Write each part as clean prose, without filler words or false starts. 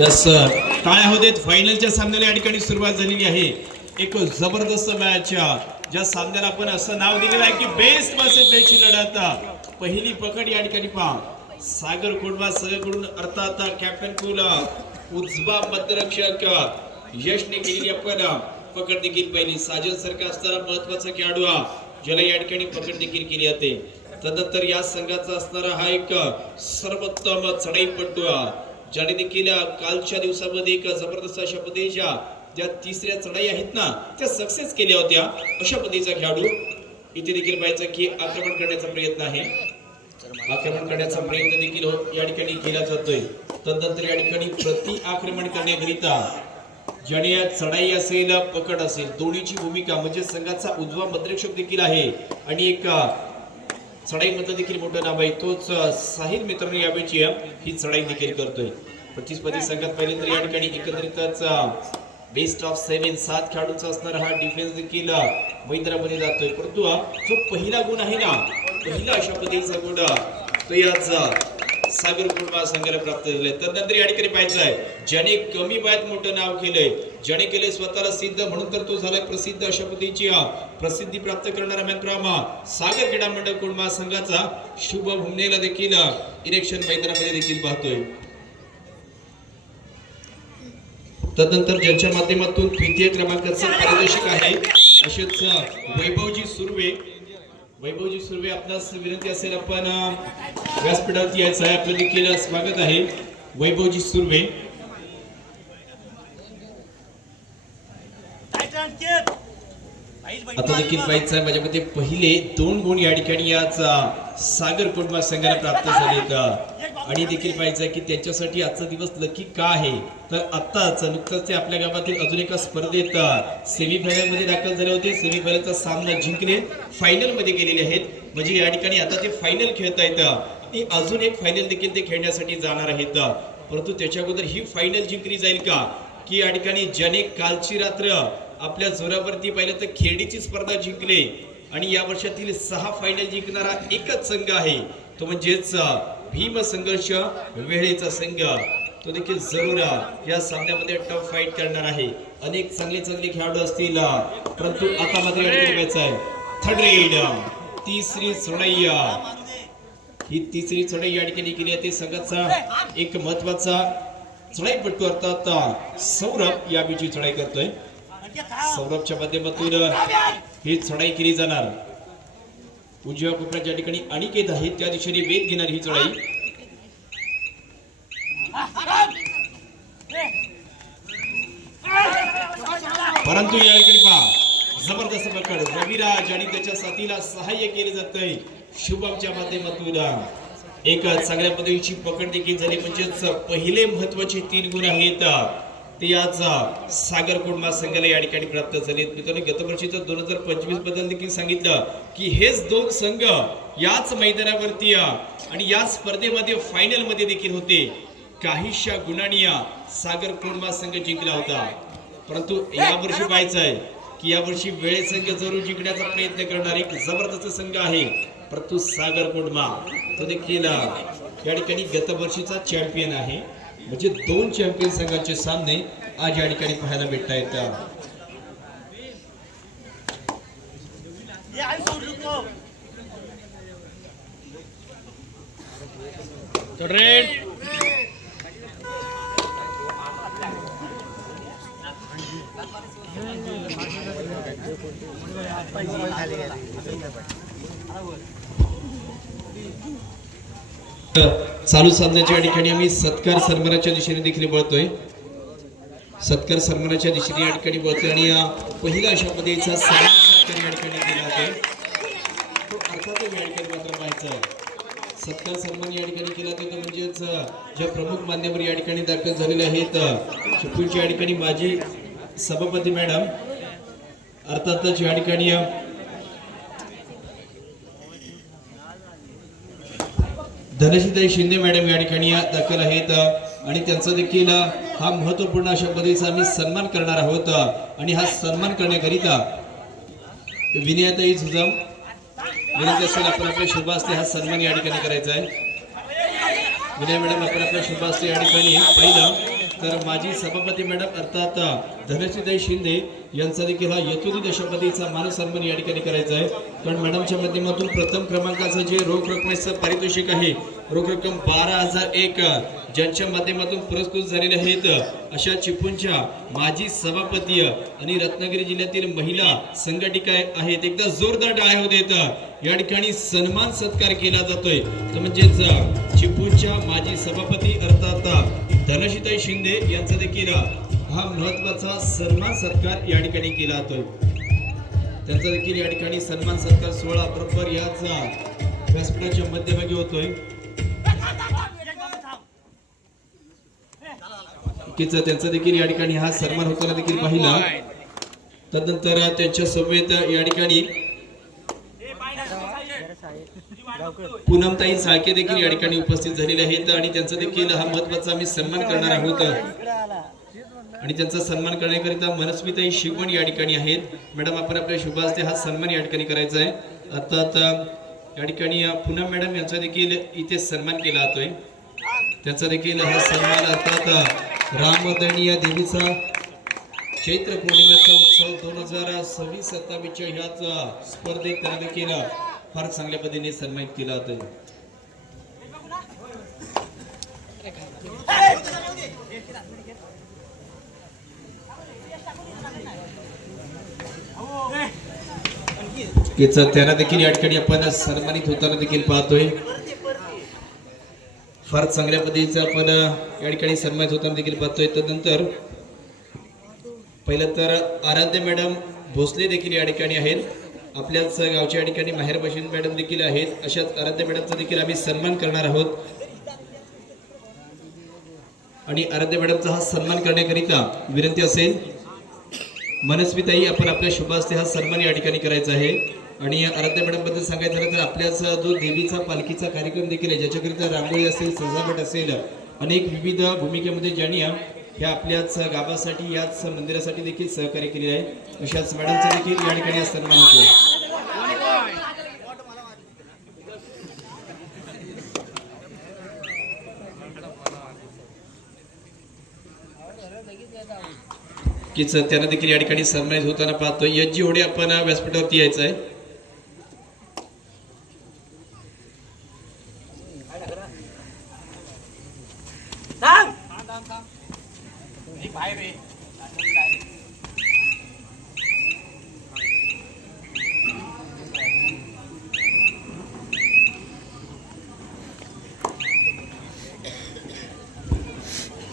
Yes टाळ्या होतेत. फायनलच्या सामन्याला या ठिकाणी सुरुवात झालेली आहे. एक जबरदस्त मॅच ज्या सामन्याला आपण असं नाव दिलेलं आहे की बेस्ट वर्सेस बेस्टची लढत. पहिली पकड या ठिकाणी पहा सागर कोडवा सगळ्याकडून अर्थात कॅप्टन कुल उजवा मध्यरक्षक यशने केलेली आपण पकड देखील पहिली. साजन सारखा असणारा महत्वाचा खेळाडू ज्याला या ठिकाणी पकड देखील केली जाते. तदनंतर या संघाचा असणारा हा एक सर्वोत्तम चढाईपटू ज्याने देखील कालच्या दिवसामध्ये एक जबरदस्त अशा पद्धतीच्या ज्या तिसऱ्या चढाई आहेत ना त्या सक्सेस केल्या होत्या. अशा पद्धतीचा खेळाडू इथे देखील पाहायचं की आक्रमण करण्याचा प्रयत्न आहे. आक्रमण करण्याचा प्रयत्न देखील या ठिकाणी केला जातोय. तदनंतर या ठिकाणी प्रति आक्रमण करण्याकरिता ज्याने या चढाई असेल पकड असेल दोन्हीची भूमिका म्हणजे संघाचा उजवा मध्यरक्षक देखील आहे आणि एक चढाई मधलं देखील मोठं नाव आहे तोच साहिल मित्रांनो यावेळी ही चढाई देखील करतोय. प्रतिस्पर्धी संघात पाहिले तर या ठिकाणी एकत्रितच बेस्ट ऑफ 7 7 खेळाडूंचा असणारा हा डिफेन्स देखील मैदानामध्ये जातोय. परंतु जो पहिला गुण आहे ना पहिला अशा पद्धतीचा गुण तो याच सागर कुडवा संघाला प्राप्त झालाय. तदनंतर या ठिकाणी पाहायचं आहे ज्याने कमी वयात मोठं नाव केलंय ज्याने केले स्वतःला सिद्ध म्हणून तर तो झालाय प्रसिद्ध. अशा पद्धतीची प्रसिद्धी प्राप्त करणारा मॅक्रामा सागर क्रीडा मंडळ कुडवा संघाचा शुभ भूमनेला देखील इलेक्शन मैदानामध्ये देखील पाहतोय. तदनंतर ज्यांच्या माध्यमातून तृतीय क्रमांकाचा पारितोषिक आहे असेच वैभवजी सुर्वे आपणास विनंती असेल आपण व्यासपीठावरती यायचं आहे. आपलं देखील स्वागत आहे वैभवजी सुर्वे. आता देखील पाहायचं आहे माझ्या मते पहिले 2 गुण या ठिकाणी याच सागर कुडवा संघाला प्राप्त झालेत आणि देखील पाहायचं आहे की त्यांच्यासाठी आजचा दिवस लकी का आहे तर आत्ताच नुकतंच ते आपल्या गावातील अजून एका स्पर्धेत सेमीफायनल मध्ये दाखल झाले होते. सेमीफायनलचा सामना जिंकले फायनल मध्ये गेलेले आहेत म्हणजे या ठिकाणी आता ते फायनल खेळता येतं आणि अजून एक फायनल देखील ते खेळण्यासाठी जाणार आहेत. परंतु त्याच्या अगोदर ही फायनल जिंकली जाईल का की या ठिकाणी ज्याने कालची रात्र आपल्या जोरावरती पाहिलं तर खेळीची स्पर्धा जिंकले आणि या वर्षातील 6 फायनल जिंकणारा एकच संघ आहे तो म्हणजेच भीम संघर्ष वेळेचा संघ. तो देखील जरूर या सामन्यामध्ये टफ फाईट करणार आहे. अनेक चांगले खेळाडू असतील परंतु आता मात्र या ठिकाणी बघायचं आहे थर्ड रेड तिसरी चढाई. ही तिसरी चढाई या ठिकाणी केली आहे. संघाचा एक महत्वाचा चढाईपटू अर्थात सौरभ या बीची चढाई करतोय. सौरभच्या माध्यमातून ही चढाई केली जाणार. उजव्या कोपऱ्यात ज्या ठिकाणी अनिकेत आहे त्या दिशेने वेध घेणार ही चढाई. परंतु या ठिकाणी पहा जबरदस्त पकड रविराज आणि त्याच्या साथीला सहाय्य केले जातंय शुभमच्या माध्यमातून. एक चांगल्या पद्धतीची पकड देखील झाली म्हणजेच पहिले महत्वाचे 3 गुण आहेत ते आज सागर कुडवा संघाला या ठिकाणी प्राप्त झाले. मित्रांनो गतवर्षीचं 2025 बद्दल देखील सांगितलं की हेच 2 संघ याच मैदानावरती आणि या स्पर्धेमध्ये फायनल मध्ये देखील होते. काहीशा गुणांनी सागर कुडवा संघ जिंकला होता. परंतु यावर्षी पाहायचं आहे की यावर्षी वेळे संघ जरूर जिंकण्याचा प्रयत्न करणार एक जबरदस्त संघ आहे. परंतु सागर कुडवा तो देखील या ठिकाणी गतवर्षीचा चॅम्पियन आहे म्हणजे 2 चॅम्पियन संघांचे सामने आज या ठिकाणी पाहायला भेटत आहेत. चालू सामन्याच्या या ठिकाणी आम्ही सत्कार सन्मानाच्या दिशेने देखील वळतोय. सत्कार सन्मानाच्या दिशेने या ठिकाणी वळतोय आणि पहिला अशा पद्धतीचा सत्कार या ठिकाणी दिला आहे तो अर्थातच या ठिकाणी मात्र पाहायचा आहे. सत्कार सन्मान या ठिकाणी केला जातो म्हणजेच ज्या प्रमुख मान्यवर या ठिकाणी दाखल झालेले आहेत चिपळूणच्या या ठिकाणी माजी सभापती मॅडम अर्थातच या ठिकाणी धनश्रीताई शिंदे मॅडम या ठिकाणी दाखल आहेत आणि त्यांचा देखील हा महत्वपूर्ण अशा पद्धतीचा आम्ही सन्मान करणार आहोत. आणि हा सन्मान करण्याकरिता विनयाताई सुजम विनंती असेल आपण आपल्या शुभ हस्ते हा सन्मान या ठिकाणी करायचा आहे. विनय मॅडम आपण आपल्या शुभ हस्ते या ठिकाणी पहिलं तर माजी सभापती मॅडम अर्थात धनश्रीताई शिंदे यांचा देखील हा यतुदी दशपदीचा मानसन्मान या ठिकाणी करायचा आहे. कारण मॅडमच्या माध्यमातून प्रथम क्रमांकाचं जे रोख रकमेचं पारितोषिक आहे, रोख रक्कम 12,001 ज्यांच्या माध्यमातून पुरस्कृत झालेले आहेत अशा चिपळूणच्या माजी सभापती आणि रत्नागिरी जिल्ह्यातील महिला संघटिका आहेत. एकदा जोरदार टाळ्या होत आहेत. या ठिकाणी सन्मान सत्कार केला जातोय. तर म्हणजेच चिपळूणच्या माजी सभापती अर्थात धनश्रीताई शिंदे यांचा देखील हा महत्वाचा सन्मान सत्कार या ठिकाणी केला जातोय. त्यांचा देखील या ठिकाणी सन्मान सत्कार सोहळा बरोबर याच व्यासपीठाच्या मध्यभागी होतोय. त्यांचा देखील या ठिकाणी हा सन्मान होताना देखील पाहिला. तदनंतर त्यांच्या सोबत या ठिकाणी पूनमताई साळके देखील या ठिकाणी उपस्थित झालेले आहेत आणि त्यांचा देखील हा महत्वाचा आम्ही सन्मान करणार आहोत. आणि त्यांचा सन्मान करण्याकरिता मनस्विताई शिगवण या ठिकाणी आहेत. मॅडम आपण आपल्या शुभ हस्ते हा सन्मान या ठिकाणी करायचा आहे. आता या ठिकाणी पूनम मॅडम यांचा देखील इथे सन्मान केला जातोय. त्यांचा देखील हा सन्मान अर्थात रामवर्धनी या देवीचा चैत्र पौर्णिमेचा उत्सव 2026-27 ह्याच स्पर्धेत त्यांना देखील फार चांगल्या पद्धतीने सन्मानित केला जातोय. त्यांना देखील या ठिकाणी आपण सन्मानित होताना देखील पाहतोय. फार चांगल्या पद्धतीचा आपण या ठिकाणी सन्मानित होताना देखील पाहतोय. तदनंतर पहिलं तर आराध्य मॅडम भोसले देखील या ठिकाणी आहेत. आपल्याच गावच्या या ठिकाणी माहेर बशीन मॅडम देखील आहेत. अशाच आराध्य मॅडमचा देखील आम्ही सन्मान करणार आहोत. आणि आराध्य मॅडमचा हा सन्मान करण्याकरिता विनंती असेल मनस्विताई आपण आपल्या शुभ हस्ते हा सन्मान या ठिकाणी करायचा आहे. आणि आराध्य मॅडम बद्दल सांगायचं झालं तर आपल्याच जो देवीचा पालखीचा कार्यक्रम देखील आहे, ज्याच्याकरिता रांगोळी असेल, सजावट असेल, अनेक विविध भूमिकेमध्ये ज्यांनी ह्या आपल्याच गावासाठी याच मंदिरासाठी देखील सहकार्य केले आहे, अशाच मॅडमचा देखील या ठिकाणी सन्मान होतो. त्यांना देखील या ठिकाणी सन्मानित होताना पाहतोय. याची ओढी आपण व्यासपीठावरती यायचं आहे.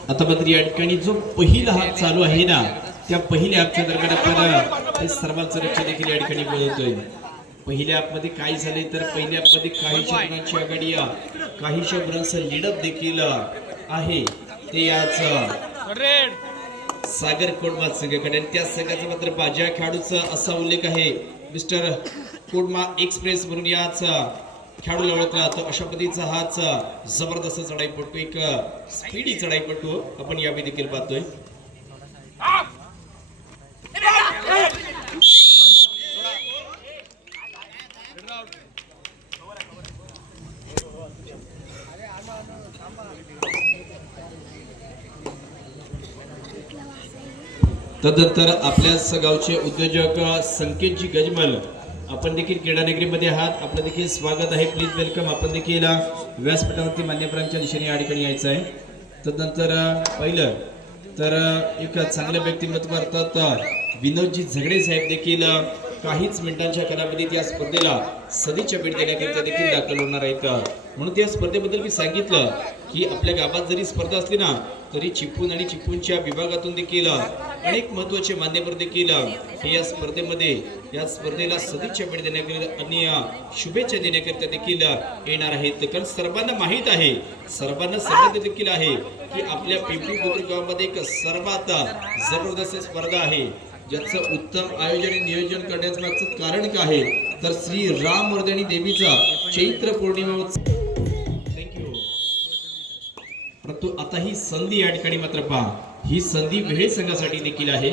आता मात्र या ठिकाणी जो पहिला हात चालू आहे ना, त्या पहिल्या हातच्या दरम्यान आपण सर्वांचं लक्ष देखील या ठिकाणी बोलवतोय. पहिल्या ॲपमध्ये काय झाले तर पहिल्या ॲपमध्ये काहीशा गुणांची आघाडी, काहीशा गुणांचं लीडअप देखील आहे. ते याच सागर कोडमा संघाकडे. त्या संघाचा मात्र ज्या खेळाडूचा असा उल्लेख आहे मिस्टर कोडमा एक्सप्रेस म्हणून याच खेळाडूला ओळखला जातो. अशा पद्धतीचा हाच जबरदस्त चढाईपटू, एक स्पीडी चढाईपटू आपण यावेळी देखील पाहतोय. तदनंतर आपल्याच गावचे उद्योजक संकेतजी गजमल आपण देखील क्रीडानगरीमध्ये आहात. आपलं देखील स्वागत आहे. Please welcome. आपण देखील व्यासपीठावरती मान्यवरांच्या दिशेने या ठिकाणी यायचं आहे. तदनंतर पहिलं तर एक चांगलं व्यक्तिमत्व अर्थात विनोदजी झगडे साहेब देखील काहीच मिनिटांच्या कालावधीत या स्पर्धेला सदिच्छा भेट देण्याकरिता देखील दाखल होणार आहेत. म्हणून त्या स्पर्धेबद्दल मी सांगितलं की आपल्या गावात जरी स्पर्धा असली ना तरी चिपळूण आणि चिपळूणच्या विभागातून देखील अनेक महत्त्वाचे मान्यवर देखील हे या स्पर्धेला सदिच्छा भेट देण्याकरिता आणि शुभेच्छा देण्याकरिता देखील येणार आहेत. कारण सर्वांना माहीत आहे, सर्वांना समजत देखील आहे की आपल्या पिंपरी बुद्रुक गावामध्ये एक सर्वात जबरदस्त स्पर्धा आहे, ज्याचं उत्तम आयोजन आणि नियोजन करण्याचं मागचं कारण काय आहे तर श्री रामवर्धनी देवीचा चैत्र पौर्णिमा उत्सव. थँक्यू. परंतु आता ही संधी या ठिकाणी मात्र पहा, ही संधी वेळ संघासाठी देखील आहे.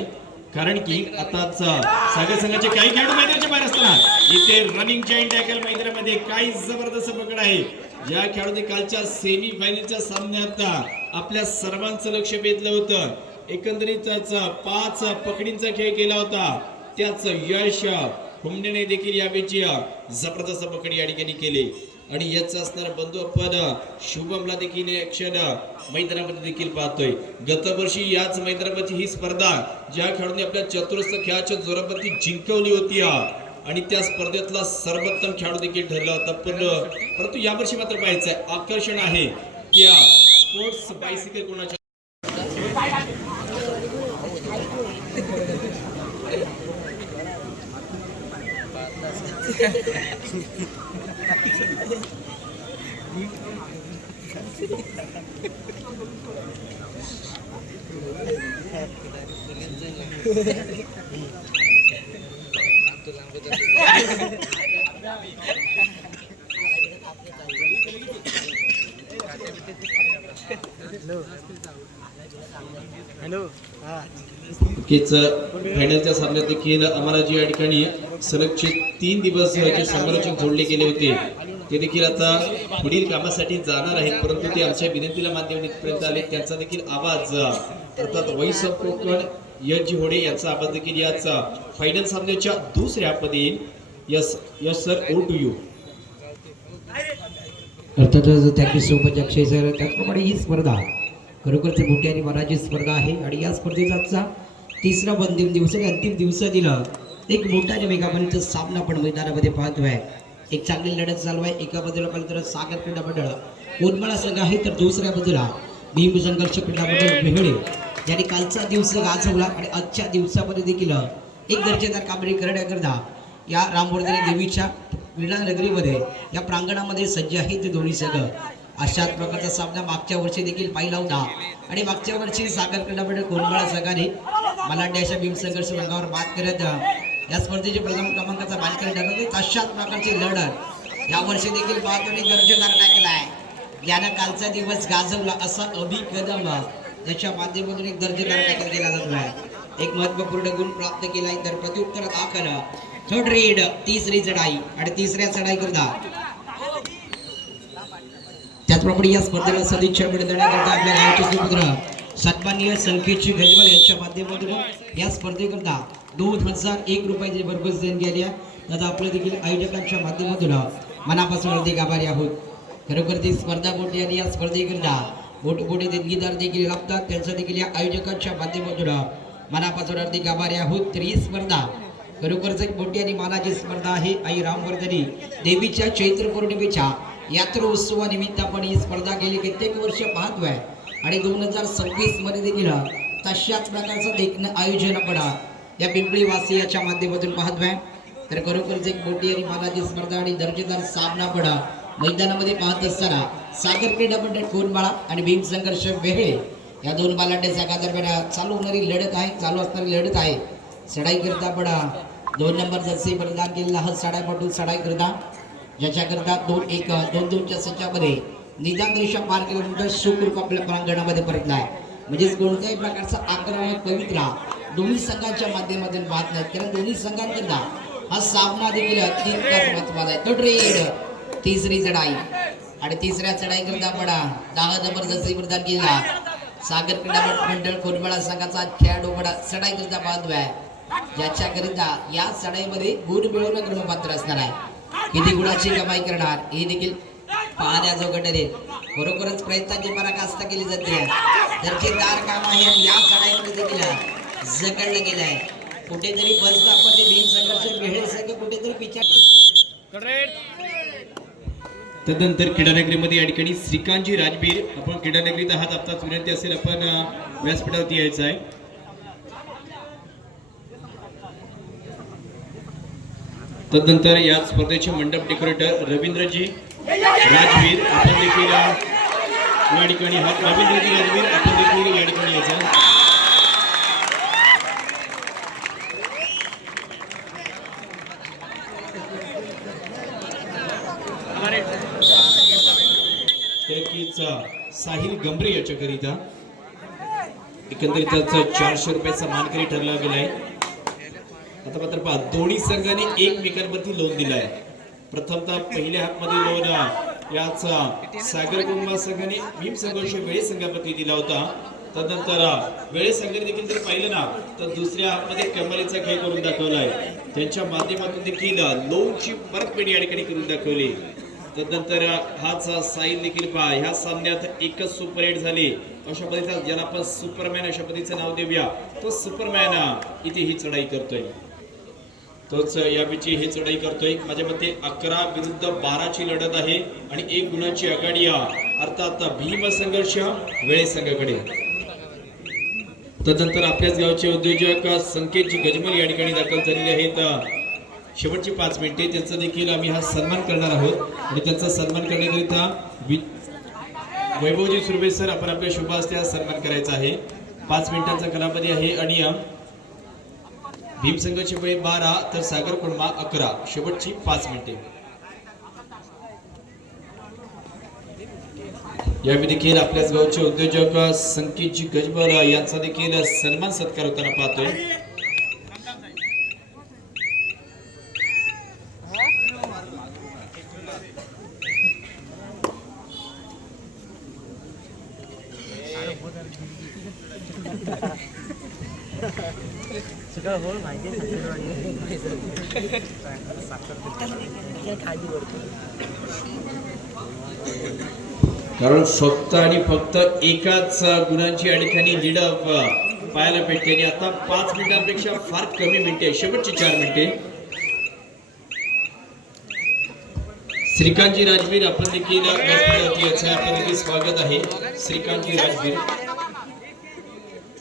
कारण की आताच सागर संघाचे काही खेळाडू मैदानाच्या बाहेर असताना इथे रनिंग जॉईंट टॅकल मैदानामध्ये काही जबरदस्त पकड आहे. ज्या खेळाडूंनी कालच्या सेमी फायनलच्या सामन्यात आपल्या सर्वांचं लक्ष वेधलं होतं. एकंदरीतच 5 पकडींचा खेळ केला होता. त्याच यश हुमनेने देखील यावेळी जबरदस्त पकड या ठिकाणी केली आणि याच असणारा बंधू आपण शुभमला देखील क्षण मैदानामध्ये देखील पाहतोय. गतवर्षी याच मैदानावरची ही स्पर्धा ज्या खेळाडूंनी आपल्या चतुरस्र खेळाच्या जोरावरती जिंकवली होती आणि त्या स्पर्धेतला सर्वोत्तम खेळाडू देखील ठरला होता. परंतु यावर्षी मात्र पाहायचंय आकर्षण आहे की स्पोर्ट्स बायसिकल कोणाच्या फायनलच्या सामन्यात देखील आम्हाला जी या ठिकाणी सलगचे 3 दिवस जे समालोचक जोडले गेले होते ते देखील आता पुढील कामासाठी जाणार आहेत. परंतु ते आमच्या विनंतीला माध्यम इथपर्यंत आले. त्यांचा देखील आवाज अर्थात व्हॉइस ऑफ कोकण यश होडे यांचा आवाज देखील याच फायनल सामन्याच्या दुसऱ्या पदी. Yes yes sir, oh to you. अर्थातच thank you so much Akshay sir. त्याचप्रमाणे ही स्पर्धा खरोखरच मोठी आणि मनाची स्पर्धा आहे आणि या स्पर्धेचा आजचा तिसरा अंतिम दिवस आणि अंतिम दिवस दिलं एक मोठा आणि वेगापर्यंत सामना आपण मैदानामध्ये पाहतोय. एक चांगली लढत चालू आहे. एका बाजूला पाहिलं तर सागर क्रीडा मंडळ कोनमळा संघ आहे तर दुसऱ्या बाजूला भीम संघर्ष क्रीडा मंडळ मेहळे ज्यांनी कालचा दिवस गाजवला आणि आजच्या दिवसामध्ये देखील एक दर्जेदार कामगिरी करण्याकरता या रामवर्धनी देवीच्या क्रीडा नगरीमध्ये या प्रांगणामध्ये सज्ज आहे ते दोन्ही संघ. अशाच प्रकारचा सामना मागच्या वर्षी देखील पाहिला होता आणि मागच्या वर्षी सागर क्रीडा मंडळ कोनमळा संघाने मलांड्याच्या भीम संघर्ष संघावर मात करत या स्पर्धेचे प्रथम क्रमांकाचा मानकरी ठरला होते. तशाच प्रकारची लढत यावर्षी देखील पाहतोनी दर्जेदार टाकलाय. यानं कालचा दिवस गाजवला असा अभिकदम याच्या माध्यमातून एक दर्जेदार टाकत केला जातो आहे. एक महत्वपूर्ण गुण प्राप्त केलाय तर प्रत्युत्तर दाखल थर्ड रेड तिसरी चढाई आणि तिसऱ्या चढाई करता त्याचप्रमाणे या स्पर्धेला सदिच्छा मिळवण्याकरता आपल्या गावचे सुपुत्र सन्माननीय संकेतजी गजवाल यांच्या माध्यमातून या स्पर्धेकरता 2001 रुपयाची भरघोस देणगी आली आहे. आता आपल्या देखील आयोजकांच्या माध्यमातून मनापासून अधिक आभारी आहोत. खरोखर ती स्पर्धा मोठी आणि या स्पर्धेकरता मोठमोठे देणगीदार देखील लाभतात. त्यांचा देखील या आयोजकांच्या माध्यमातून मनापासून अधिक आभारी आहोत. तर ही स्पर्धा खरोखरच एक मोठी आणि मानाची स्पर्धा आहे. आई रामवर्धनी देवीच्या चैत्र पौर्णिमेच्या यात्रोत्सवानिमित्त आपण ही स्पर्धा गेली कित्येक वर्ष पाहतोय आणि 2026 मध्ये देखील तशाच प्रकारचं देखणं आयोजन आपण या पिंपळी वासियाच्या माध्यमातून पाहतोय. तर खरोखरच एक मोठी आणि मानाची स्पर्धा आणि दर्जेदार सामना पण मैदानामध्ये पाहत असताना सागर क्रीडा मंडळ कोनमाळा आणि भीम संघर्ष वेहळे या दोन बालांड्या संघादरम्यान चालू होणारी लढत आहे, चालू असणारी लढत आहे. चढाई करता पण 2 नंबर जर्सी प्रदान केलेला हा चढाईपाटून चढाई करता ज्याच्याकरता 2-1-2-2च्या संचामध्ये निदान रेषा पार केल्यानंतर सुखरूप आपल्या प्रांगणामध्ये परतलाय. म्हणजेच कोणत्याही प्रकारचा आक्रमक पवित्रा दोन्ही संघांच्या माध्यमातून पाहत नाहीत, कारण दोन्ही संघांकरता हा सामना देखील तितकाच महत्त्वाचा आहे. तो ट्रेड तिसरी चढाई आणि तिसऱ्या चढाई करता आपण 10 नंबर जर्सी प्रदान केला सागर क्रीडा मंडळ कोनमळा संघाचा खेळाडू बडा चढाई करता पाहतोय ज्याच्याकरिता या चढाईमध्ये गुण मिळवणं क्रमपात्र असणार आहे. किती गुणाची कमाई करणार हे देखील पाहण्याजोगं ठरेल. खरोखरच प्रयत्नाची पराकाष्ठा केली जाते. दर्जेदार काम आहे आणि या चढाईमध्ये देखील जगडलं गेलं आहे. कुठेतरी बसला आपण ते भीम संघर्ष वेहळे संघ कुठेतरी पिछा. तदनंतर क्रीडानगरीमध्ये या ठिकाणी श्रीकांतजी राजबीर आपण क्रीडानगरीत आहात. आताच विनंती असेल आपण व्यासपीठावरती यायचं आहे. तदनंतर या स्पर्धेचे मंडप डेकोरेटर रवींद्रजी राजवीर आपण देखील या ठिकाणी आहात. रवींद्रजी राजवीर आपण देखील या ठिकाणी यायचं. साहिल गंभरे याच्याकरिता एकंदरीत 400 रुपयाचा मानकरी ठरला गेलाय. आता मात्र पहा दोन्ही संघांनी एकमेकांवरती लोन दिलाय. प्रथमतः पहिल्या हातमध्ये लोन याचा सागर कुंभा संघाने भीम संघर्ष वेळे संघापती दिला होता. तदनंतर वेळे संघाने देखील जर पाहिलं ना तर दुसऱ्या हाफमध्ये कमालीचा खेळ करून दाखवलाय. त्यांच्या माध्यमातून देखील लोनची परतफेड या ठिकाणी करून दाखवली. तदनंतर हाच साईल देखील पहा ह्या सामन्यात एकच सुपर हिट झाली. अशा पद्धतीचा ज्याला आपण सुपरमॅन अशा पद्धतीचं नाव देऊया तो सुपरमॅन इथे ही चढाई करतोय. तोच यापैकी हे चढाई करतोय. माझ्या मते 11 विरुद्ध 12ची लढत आहे आणि 1 गुणाची आघाडी अर्थात भीम संघर्ष वेळे संघाकडे. तदनंतर आपल्याच गावचे उद्योजक संकेतजी गजमल या ठिकाणी दाखल झालेले आहेत. शेवटची 5 मिनिटे त्यांचा देखील आम्ही हा सन्मान करणार आहोत आणि त्यांचा सन्मान करण्याकरिता वैभवजी सुर्वे सर आपण आपल्या शुभ हस्ते हा सन्मान करायचा आहे. 5 मिनिटांचा कालावधी आहे आणि भीम संघाचे वय 12 तर सागर कुंभा 11. शेवटची 5 मिनिटे. यावेळी देखील आपल्याच गावचे उद्योजक संकेतजी गजबल यांचा देखील सन्मान सत्कार होताना पाहतोय. कारण फक्त आणि फक्त एकाच गुणांची या ठिकाणी लीड पाहायला भेटते आणि आता 5 मिनिटांपेक्षा फार कमी मिनिटे. शेवटची 4 मिनिटे. श्रीकांतजी राजवीर आपण देखील आपलं देखील स्वागत आहे. श्रीकांतजी राजवीर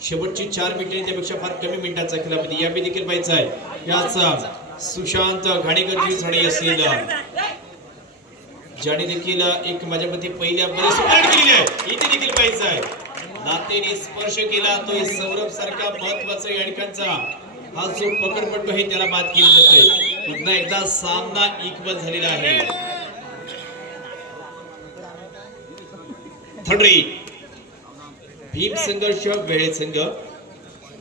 शेवटची 4 मिनिटे त्यापेक्षा फार कमी मिनिटांचा कालावधी. यावेळी देखील पाहायचा आहे याच सुशांत घाणेकरची चढाई असेल ज्याने देखील एक माझ्या मते पहिल्या बरेच केली आहे. इथे देखील पाहायचं आहे नातेने स्पर्श केला तो सौरभ सारखा महत्वाचा या ठिकाणचा हा जो पकडपट्टू आहे त्याला बाद केली जाते. पुन्हा एकदा सामना इक्वल झालेला आहे. थर्ड रेट भीम संघर्ष वेळे संघ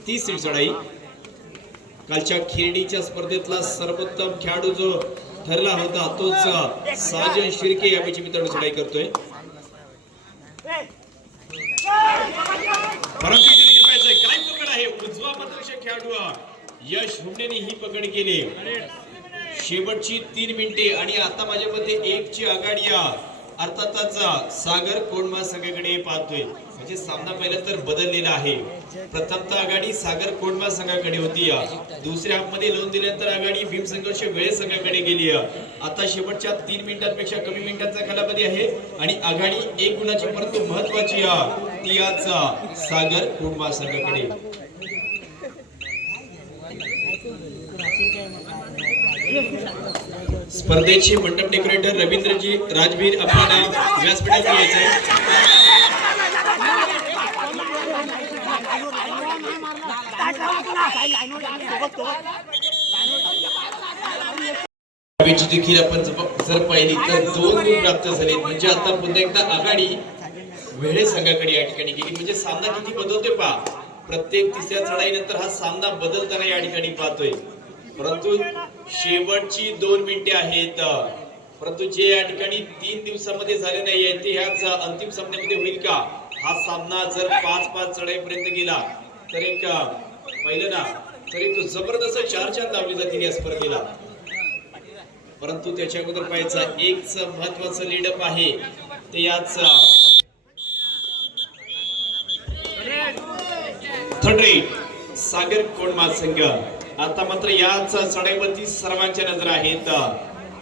30 चढाई. कालच्या खिरडीच्या स्पर्धेतला सर्वोत्तम खेळाडू जो ठरला होता तोच साजन शिर्के यापैकी मित्रांनो चढाई करतोय. परंतु इथे देखील पाहायचंय काय पकड आहे. उजवा पत्रक्षक खेळाडू यश हुंडेने ही पकड केली. शेवटची 3 मिनिटे आणि आता माझ्या मते 1 ची आघाडी अर्थातच सागर कोंडमा संघाकडे पाहतोय. म्हणजे सामना पहिला तर बदललेला आहे. प्रथमतः आघाडी सागर कोंडमा संघाकडे होती. दुसऱ्या हाफ मध्ये लोन दिल्यानंतर आघाडी भीम संघर्ष वेळे संघाकडे गेली. आता शेवटच्या 3 मिनिटांपेक्षा कमी मिनिटांचा कालावधी आहे आणि आघाडी 1 गुणाची परंतु महत्वाची ती आज सागर कोंडमा संघाकडे. स्पर्धेचे मंडप डेकोरेटर रवींद्रजी राजवीर आपल्याला व्यासपीठावर यायचंय. देखील आपण जर पाहिली तर 2 गुण प्राप्त झाले. म्हणजे आता पुन्हा एकदा आघाडी वेळे संघाकडे या ठिकाणी गेली. म्हणजे सामना किती बदलतोय पहा. प्रत्येक तिसऱ्या चढाईनंतर हा सामना बदलताना या ठिकाणी पाहतोय. परंतु शेवटची 2 मिनिटे आहेत. परंतु जे या ठिकाणी 3 दिवसामध्ये झाले नाहीये ते ह्याच अंतिम सामन्यामध्ये होईल का. हा सामना जर 5-5 चढाईपर्यंत गेला तर एक पाहिलं ना तर एक जबरदस्त 4 लावली जातील या स्पर्धेला. परंतु त्याच्या अगोदर पाहायचा एकच महत्वाचं लीडअप आहे ते याच थर्ड रेट सागर कोंडमा संघ. आता मात्र याच चढाईवरती सर्वांच्या नजर आहेत.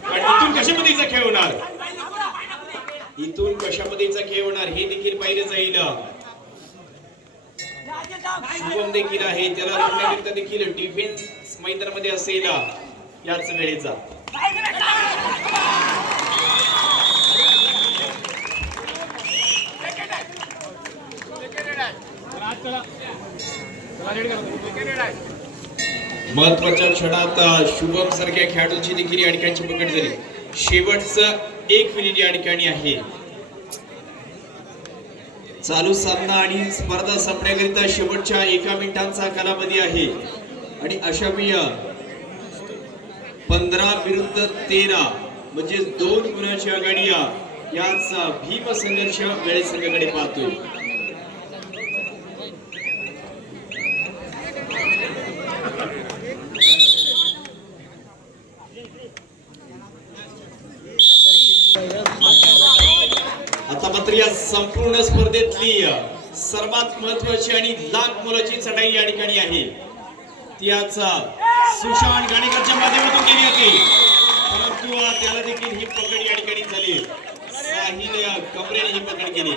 इथून कशा पद्धतीचा खेळ होणार हे देखील पाहिलं जाईल. शुभम देखील आहे त्याला रोखण्याकरिता देखील डिफेन्स मैदानामध्ये असेल याच वेळेचा. महत्वाच्या क्षणात शुभम सारख्या खेळाडूंची देखील या ठिकाणी पकड झाली. शेवटचं 1 मिनिट या ठिकाणी आहे. चालू सामना आणि स्पर्धा संपण्याकरिता शेवटच्या 1 मिनिटांचा कालावधी आहे आणि अशा वेळी 15 विरुद्ध 13 म्हणजे 2 गुणाची आघाडी याच भीम संघर्ष वेळे संघाकडे पाहतोय. आता मात्र या संपूर्ण स्पर्धेतली सर्वात महत्वाची आणि लाख मोलाची चढाई या ठिकाणी आहे. ती आज सुशांत गाणेकरच्या माध्यमातून केली होती, परंतु त्याला देखील ही पकड या ठिकाणी झाली. साहिल कमरेने ही पकड केली.